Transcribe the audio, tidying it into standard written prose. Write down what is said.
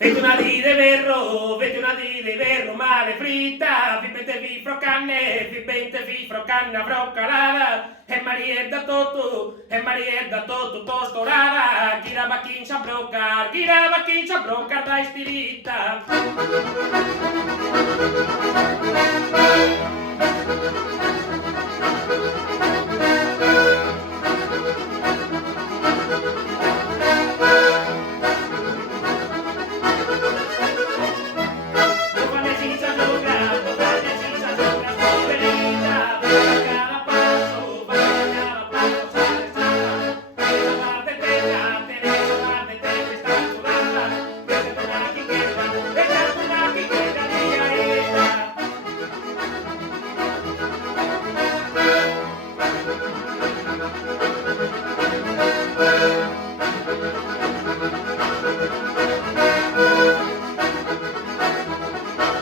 Fete una di verro male fritta, vi bente vi frocanne, vi bente vi frocanna frocalada, e Marietta Toto tostorada, girava 15 a brocar da estilita.